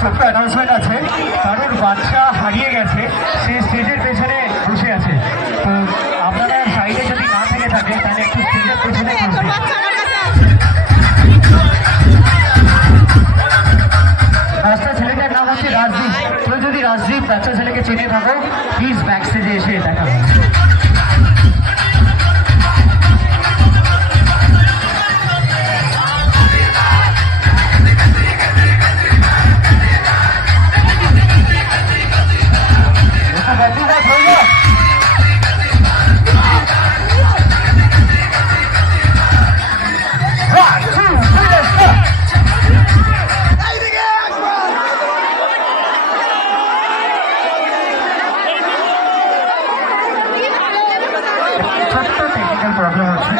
ছোট্ট অ্যানাউন্সমেন্ট আছে, কারোর বাচ্চা হারিয়ে গেছে, সে স্টেজের পেছনে বসে আছে। তো আপনারা সাইডে যদি না থেকে থাকে তাহলে একটু স্টেজের পেছনে বসে। বাচ্চা ছেলেটার নাম হচ্ছে রাজদীপ। কেউ যদি রাজদীপ বাচ্চা ছেলেকে চিনে থাকো, প্লিজ ব্যাক স্টেজে এসে দেখা হবে। ছোট্ট টেকনিক্যাল প্রবলেম হচ্ছে।